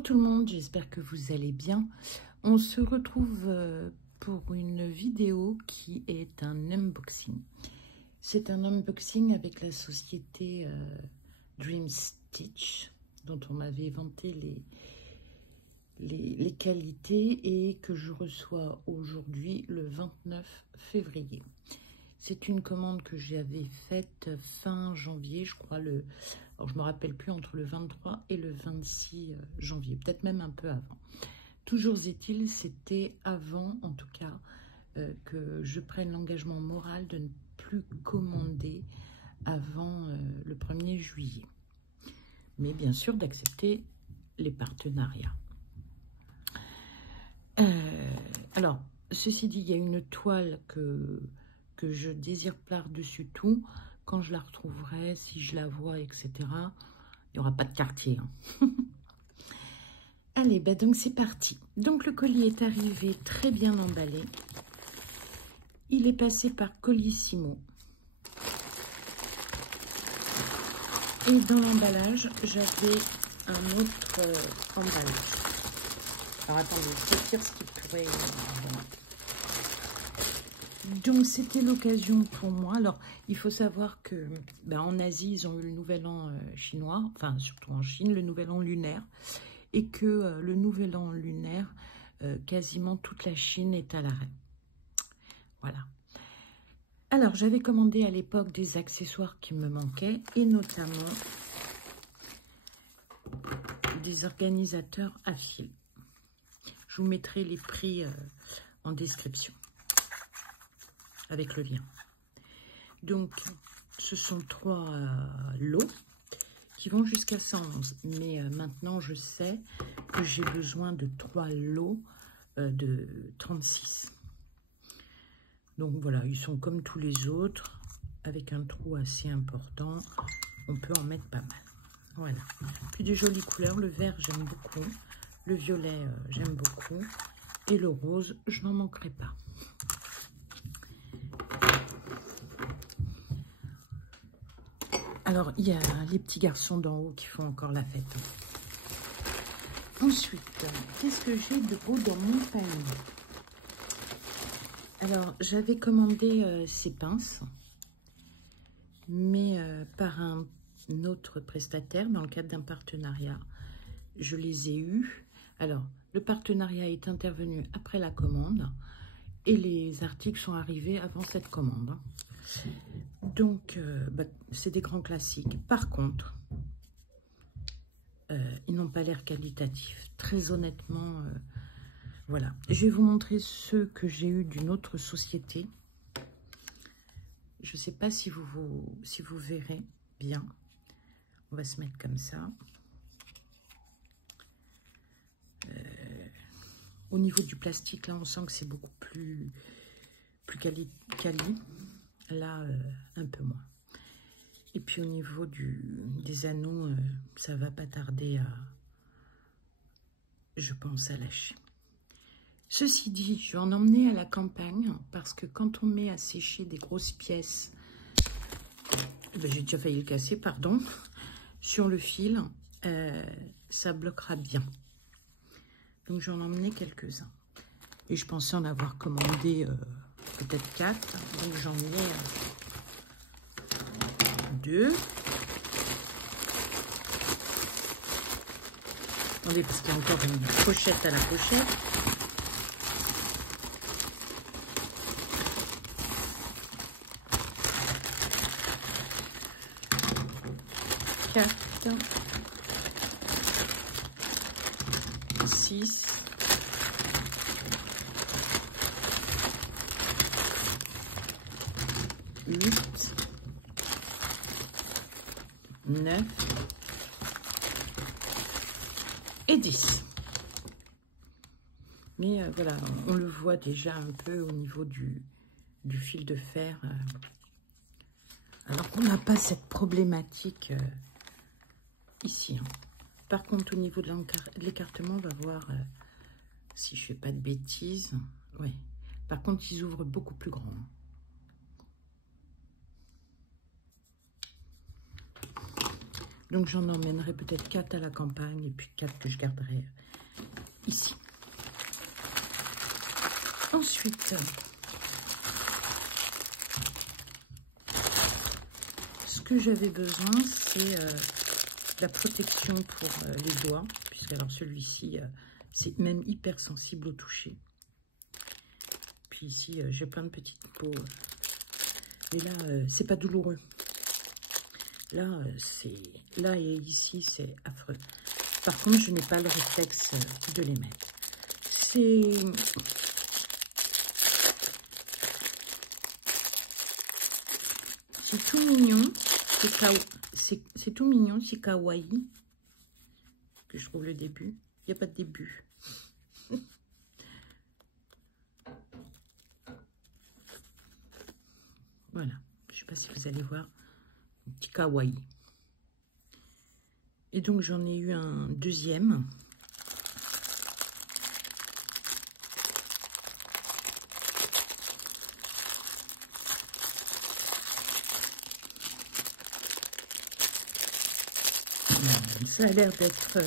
Bonjour tout le monde, j'espère que vous allez bien. On se retrouve pour une vidéo qui est un unboxing. C'est un unboxing avec la société Dream Stitch, dont on m'avait vanté les qualités et que je reçois aujourd'hui le 29 février. C'est une commande que j'avais faite fin janvier, je crois, alors je ne me rappelle plus, entre le 23 et le 26 janvier, peut-être même un peu avant. Toujours est-il, c'était avant, en tout cas, que je prenne l'engagement moral de ne plus commander avant le 1er juillet. Mais bien sûr, d'accepter les partenariats. Alors, ceci dit, il y a une toile que je désire par-dessus tout. Quand je la retrouverai, si je la vois, etc., il n'y aura pas de quartier. Hein. Allez, bah donc c'est parti. Donc le colis est arrivé très bien emballé. Il est passé par Colissimo. Et dans l'emballage, j'avais un autre emballage. Alors attendez, je retire ce qui pourrait... Voilà. Donc, c'était l'occasion pour moi. Alors, il faut savoir que en Asie, ils ont eu le nouvel an chinois, enfin, surtout en Chine, le nouvel an lunaire. Et que le nouvel an lunaire, quasiment toute la Chine est à l'arrêt. Voilà. Alors, j'avais commandé à l'époque des accessoires qui me manquaient, et notamment des organisateurs à fil. Je vous mettrai les prix en description, avec le lien. Donc, ce sont 3 lots qui vont jusqu'à 111. Mais maintenant, je sais que j'ai besoin de 3 lots de 36. Donc, voilà, ils sont comme tous les autres, avec un trou assez important. On peut en mettre pas mal. Voilà. Puis de jolies couleurs. Le vert, j'aime beaucoup. Le violet, j'aime beaucoup. Et le rose, je n'en manquerai pas. Alors, il y a les petits garçons d'en haut qui font encore la fête. Ensuite, qu'est-ce que j'ai de beau dans mon panier? Alors, j'avais commandé ces pinces, mais par un autre prestataire, dans le cadre d'un partenariat. Je les ai eus. Alors, le partenariat est intervenu après la commande, et les articles sont arrivés avant cette commande. Donc, c'est des grands classiques. Par contre, ils n'ont pas l'air qualitatifs. Très honnêtement, voilà. Je vais vous montrer ceux que j'ai eus d'une autre société. Je ne sais pas si vous verrez bien. On va se mettre comme ça. Au niveau du plastique, là, on sent que c'est beaucoup plus quali. Là, un peu moins. Et puis au niveau des anneaux, ça va pas tarder à, je pense, à lâcher. Ceci dit, je vais en emmener à la campagne parce que quand on met à sécher des grosses pièces, j'ai déjà failli le casser, pardon, sur le fil, ça bloquera bien. Donc je vais en emmener quelques-uns. Et je pensais en avoir commandé peut-être 4, donc j'en ai 2. Attendez, parce qu'il y a encore une pochette à la pochette. Quatre, 6, 8, 9 et 10. Mais voilà, on le voit déjà un peu au niveau du fil de fer. Alors qu'on n'a pas cette problématique ici. Hein. Par contre, au niveau de l'écartement, on va voir si je ne fais pas de bêtises. Ouais. Par contre, ils ouvrent beaucoup plus grand. Donc j'en emmènerai peut-être 4 à la campagne et puis 4 que je garderai ici. Ensuite, ce que j'avais besoin, c'est la protection pour les doigts, puisque alors celui-ci, c'est même hyper sensible au toucher. Puis ici, j'ai plein de petites peaux. Et là, c'est pas douloureux. Là, là et ici, c'est affreux. Par contre, je n'ai pas le réflexe de les mettre. C'est tout mignon. C'est tout mignon, c'est kawaii. Que je trouve le début. Il n'y a pas de début. Voilà. Je ne sais pas si vous allez voir. Un petit kawaii. Et donc, j'en ai eu un deuxième. Ça a l'air d'être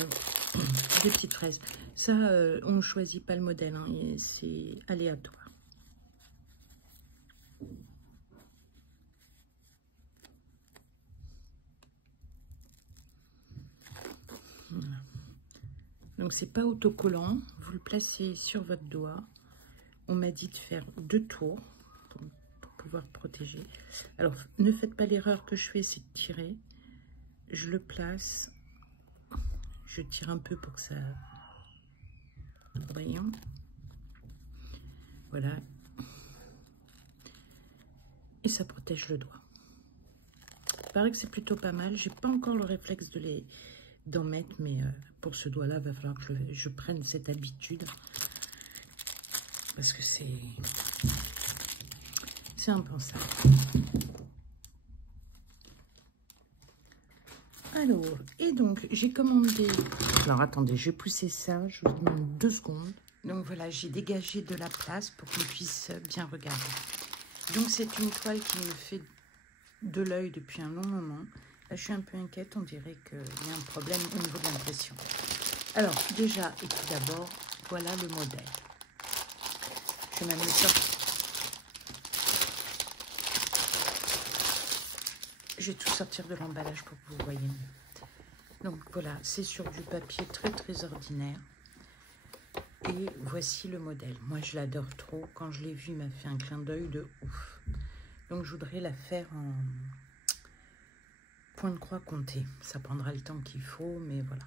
des petites fraises. Ça, on ne choisit pas le modèle, hein, c'est aléatoire. Voilà. Donc, c'est pas autocollant. Vous le placez sur votre doigt. On m'a dit de faire 2 tours pour pouvoir protéger. Alors, ne faites pas l'erreur que je fais, c'est de tirer. Je le place. Je tire un peu pour que ça... Voyons. Voilà. Et ça protège le doigt. Il paraît que c'est plutôt pas mal. J'ai pas encore le réflexe d'en mettre, mais pour ce doigt-là, il va falloir que je prenne cette habitude. Parce que c'est impensable. Alors, et donc, j'ai commandé... Alors, attendez, je vais pousser ça, je vous demande 2 secondes. Donc, voilà, j'ai dégagé de la place pour qu'on puisse bien regarder. Donc, c'est une toile qui me fait de l'œil depuis un long moment. Là, je suis un peu inquiète, on dirait qu'il y a un problème au niveau de l'impression. Alors, déjà, et tout d'abord, voilà le modèle. Je vais même le sortir. Je vais tout sortir de l'emballage pour que vous voyez mieux. Donc voilà, c'est sur du papier très très ordinaire. Et voici le modèle. Moi je l'adore trop. Quand je l'ai vu, il m'a fait un clin d'œil de ouf. Donc je voudrais la faire en point de croix compté. Ça prendra le temps qu'il faut, mais voilà.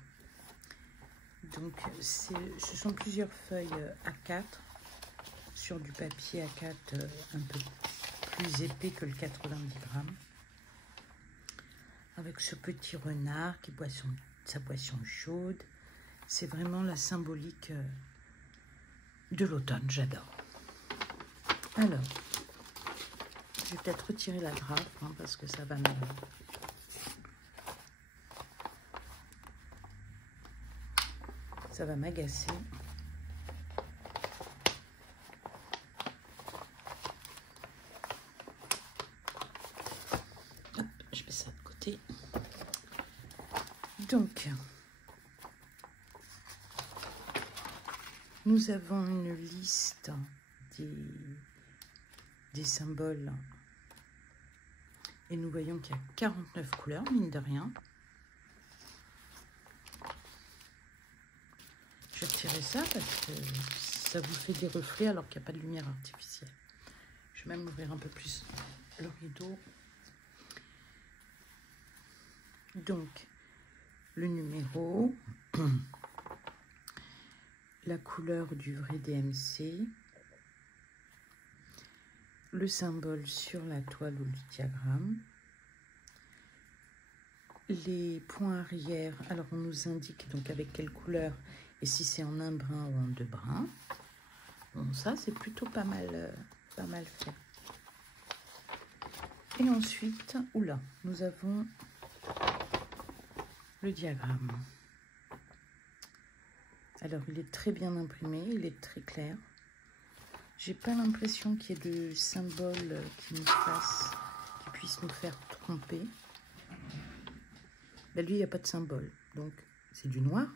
Donc ce sont plusieurs feuilles A4 sur du papier A4 un peu plus épais que le 90 grammes. Avec ce petit renard qui boit sa boisson chaude. C'est vraiment la symbolique de l'automne, j'adore. Alors, je vais peut-être retirer la grappe, hein, parce que ça va m'agacer. Hop, je mets ça de côté. Donc, nous avons une liste des symboles et nous voyons qu'il y a 49 couleurs, mine de rien. Je vais retirer ça parce que ça vous fait des reflets alors qu'il n'y a pas de lumière artificielle. Je vais même ouvrir un peu plus le rideau. Donc, le numéro, la couleur du vrai DMC, le symbole sur la toile ou le diagramme, les points arrière. Alors, on nous indique donc avec quelle couleur et si c'est en un brin ou en 2 brins. Bon, ça, c'est plutôt pas mal fait. Et ensuite, oula, nous avons le diagramme. Alors, il est très bien imprimé, il est très clair. J'ai pas l'impression qu'il y ait de symboles qui puissent nous faire tromper. Ben, lui, il n'y a pas de symbole. Donc, c'est du noir.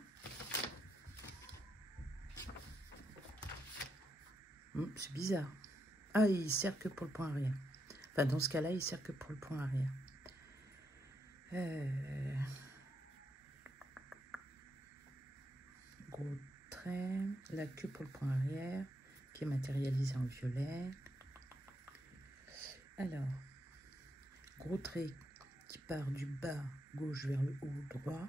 C'est bizarre. Ah, il sert que pour le point arrière. Enfin, dans ce cas-là, il sert que pour le point arrière. Gros trait. La queue pour le point arrière, qui est matérialisé en violet. Alors, gros trait qui part du bas gauche vers le haut droit.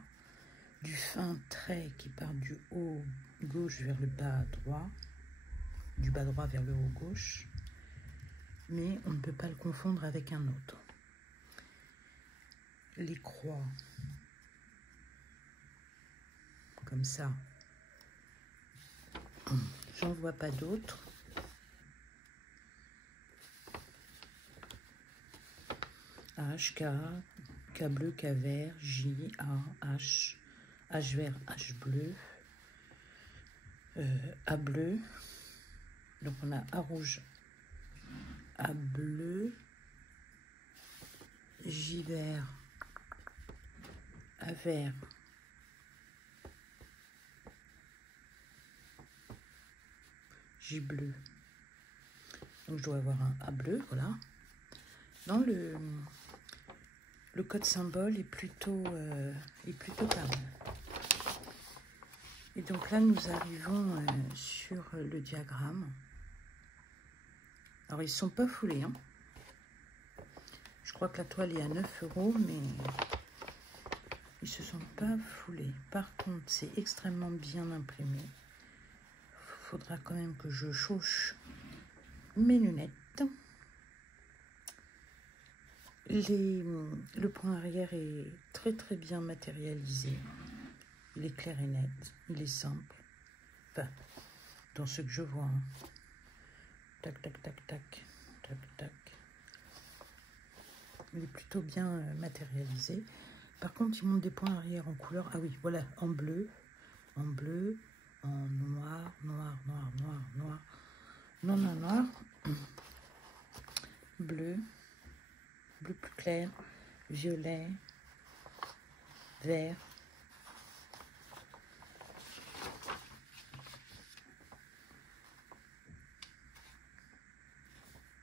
Du fin trait qui part du haut gauche vers le bas droit. Du bas droit vers le haut gauche. Mais on ne peut pas le confondre avec un autre. Les croix, comme ça, j'en vois pas d'autres. H, K, K bleu, K vert, J, A, H, H vert, H bleu, A bleu. Donc on a A rouge, A bleu, J vert, A vert, J bleu. Donc je dois avoir un A bleu, voilà. Non, le code symbole est plutôt pas mal. Et donc là, nous arrivons sur le diagramme. Alors, ils ne sont pas foulés, hein. Je crois que la toile est à 9 €, mais ils ne se sont pas foulés. Par contre, c'est extrêmement bien imprimé. Il faudra quand même que je chauche mes lunettes. Le point arrière est très très bien matérialisé. Il est clair et net, il est simple. Enfin, dans ce que je vois. Hein. Tac, tac, tac, tac, tac, tac. Il est plutôt bien matérialisé. Par contre, il montre des points arrière en couleur. Ah oui, voilà, en bleu, en noir, noir, noir, noir, noir, non, non, noir, bleu, bleu plus clair, violet, vert.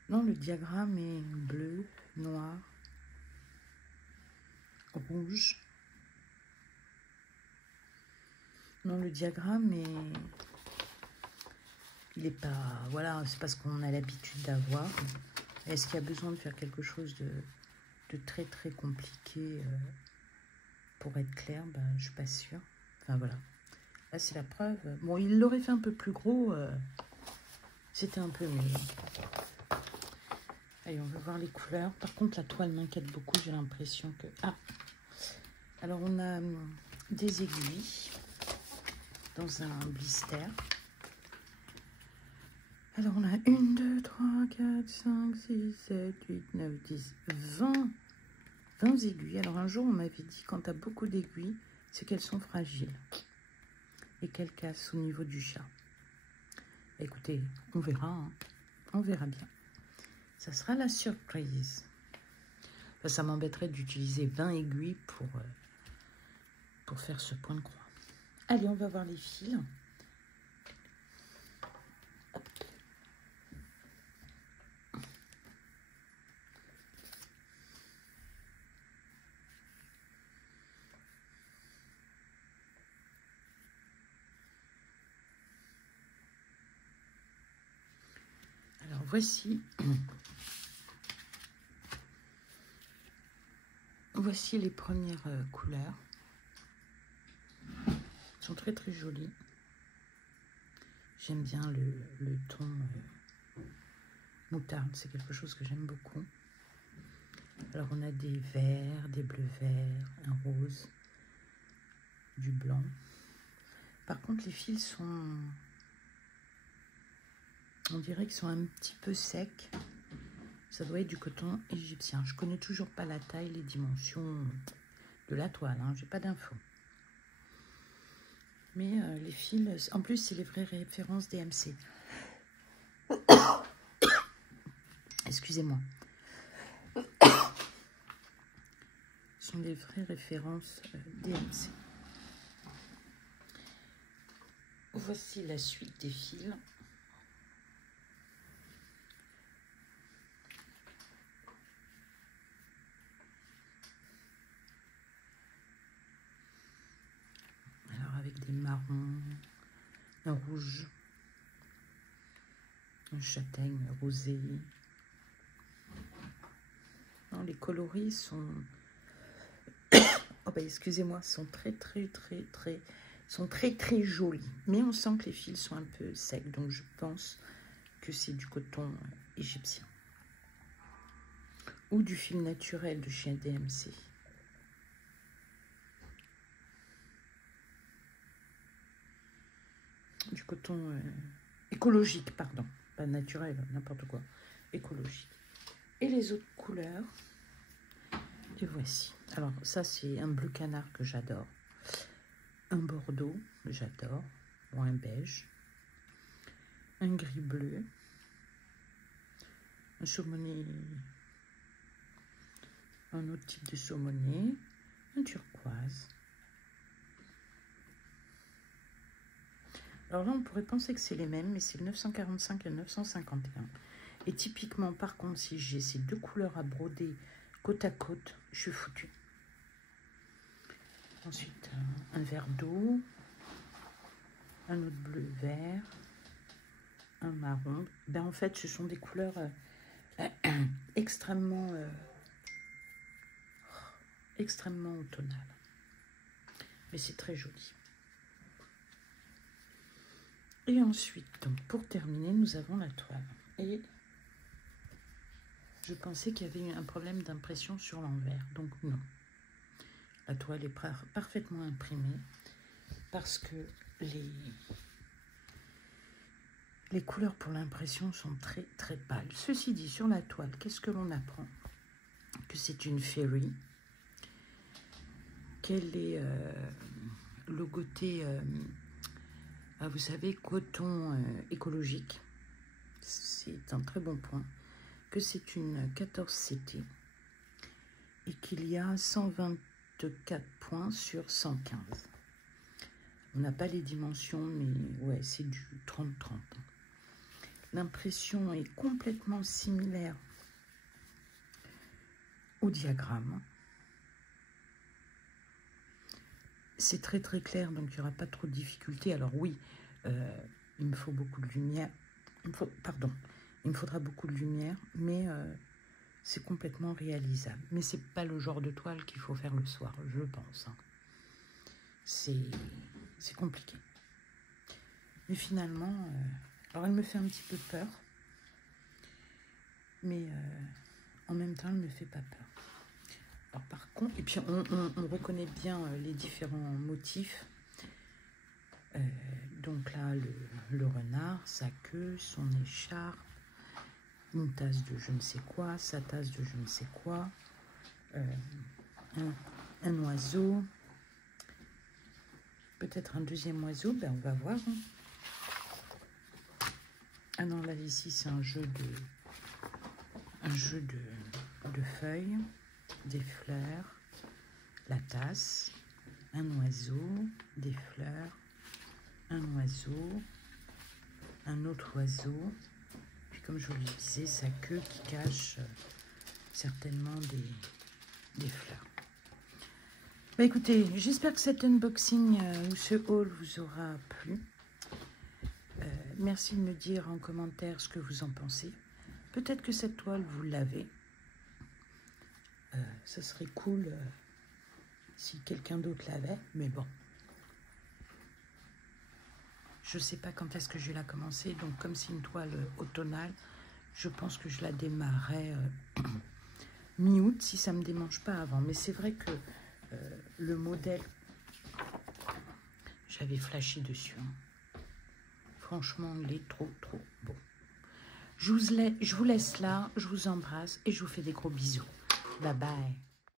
Non, le diagramme est bleu, noir, rouge. Non, le diagramme est... Il n'est pas... Voilà, c'est parce qu'on a l'habitude d'avoir. Est-ce qu'il y a besoin de faire quelque chose de très très compliqué pour être clair? Ben, je ne suis pas sûre. Enfin, voilà. Là, c'est la preuve. Bon, il l'aurait fait un peu plus gros. C'était un peu mieux. Allez, on va voir les couleurs. Par contre, la toile m'inquiète beaucoup. J'ai l'impression que... Ah! Alors, on a des aiguilles dans un blister. Alors, on a 1, 2, 3, 4, 5, 6, 7, 8, 9, 10, 20 aiguilles. Alors, un jour, on m'avait dit, quand tu as beaucoup d'aiguilles, c'est qu'elles sont fragiles et qu'elles cassent au niveau du chat. Écoutez, on verra, hein. On verra bien. Ça sera la surprise. Enfin, ça m'embêterait d'utiliser 20 aiguilles pour faire ce point de croix. Allez, on va voir les fils. Hop. Alors, voici les premières couleurs. Elles sont très très jolies. J'aime bien le ton moutarde, c'est quelque chose que j'aime beaucoup. Alors on a des verts, des bleus verts, un rose, du blanc. Par contre les fils sont... On dirait qu'ils sont un petit peu secs. Ça doit être du coton égyptien. Je connais toujours pas la taille, les dimensions de la toile, hein. J'ai pas d'infos. Mais les fils, en plus, c'est les vraies références DMC. Excusez-moi. sont des vraies références DMC. Voici la suite des fils. Alors avec des marrons, un rouge, un châtaigne rosé. Non, les coloris sont... oh bah excusez-moi, sont très jolis. Mais on sent que les fils sont un peu secs, donc je pense que c'est du coton égyptien. Ou du fil naturel de chez DMC. Du coton écologique, pardon. Pas naturel, n'importe quoi. Écologique. Et les autres couleurs, les voici. Alors ça c'est un bleu canard que j'adore. Un bordeaux, j'adore. Ou un beige. Un gris bleu. Un saumoné. Un autre type de saumoné. Un turquoise. Alors là, on pourrait penser que c'est les mêmes, mais c'est le 945 et le 951. Et typiquement, par contre, si j'ai ces deux couleurs à broder côte à côte, je suis foutue. Ensuite, un verre d'eau, un autre bleu vert, un marron. Ben, en fait, ce sont des couleurs extrêmement automnales. Mais c'est très joli. Et ensuite, donc, pour terminer, nous avons la toile. Et je pensais qu'il y avait eu un problème d'impression sur l'envers. Donc non. La toile est parfaitement imprimée parce que les couleurs pour l'impression sont très pâles. Ceci dit, sur la toile, qu'est-ce que l'on apprend? Que c'est une fairy, qu'elle est logotée... vous savez, coton écologique, c'est un très bon point, que c'est une 14CT et qu'il y a 124 points sur 115. On n'a pas les dimensions, mais ouais, c'est du 30-30. L'impression est complètement similaire au diagramme. C'est très clair, donc il n'y aura pas trop de difficultés. Alors oui, il me faut beaucoup de lumière. Il me faudra beaucoup de lumière, mais c'est complètement réalisable. Mais c'est pas le genre de toile qu'il faut faire le soir, je pense. Hein. C'est compliqué. Mais finalement, alors elle me fait un petit peu peur, mais en même temps, elle ne me fait pas peur. Alors par contre, et puis on reconnaît bien les différents motifs. Donc là, le renard, sa queue, son écharpe, une tasse de je ne sais quoi, sa tasse de je ne sais quoi, un oiseau, peut-être un deuxième oiseau, ben on va voir. Hein. Ah non, là ici c'est un jeu de feuilles, des fleurs, la tasse, un oiseau, des fleurs, un oiseau, un autre oiseau, puis comme je vous le disais, sa queue qui cache certainement des fleurs. Bah écoutez, j'espère que cet unboxing ou ce haul vous aura plu. Merci de me dire en commentaire ce que vous en pensez. Peut-être que cette toile, vous l'avez. Ça serait cool si quelqu'un d'autre l'avait, mais bon. Je ne sais pas quand est-ce que je vais la commencer, donc comme c'est une toile automnale, je pense que je la démarrerai mi-août si ça ne me démange pas avant. Mais c'est vrai que le modèle, j'avais flashé dessus. Hein. Franchement, il est trop beau. Je vous laisse là, je vous embrasse et je vous fais des gros bisous. Bye bye.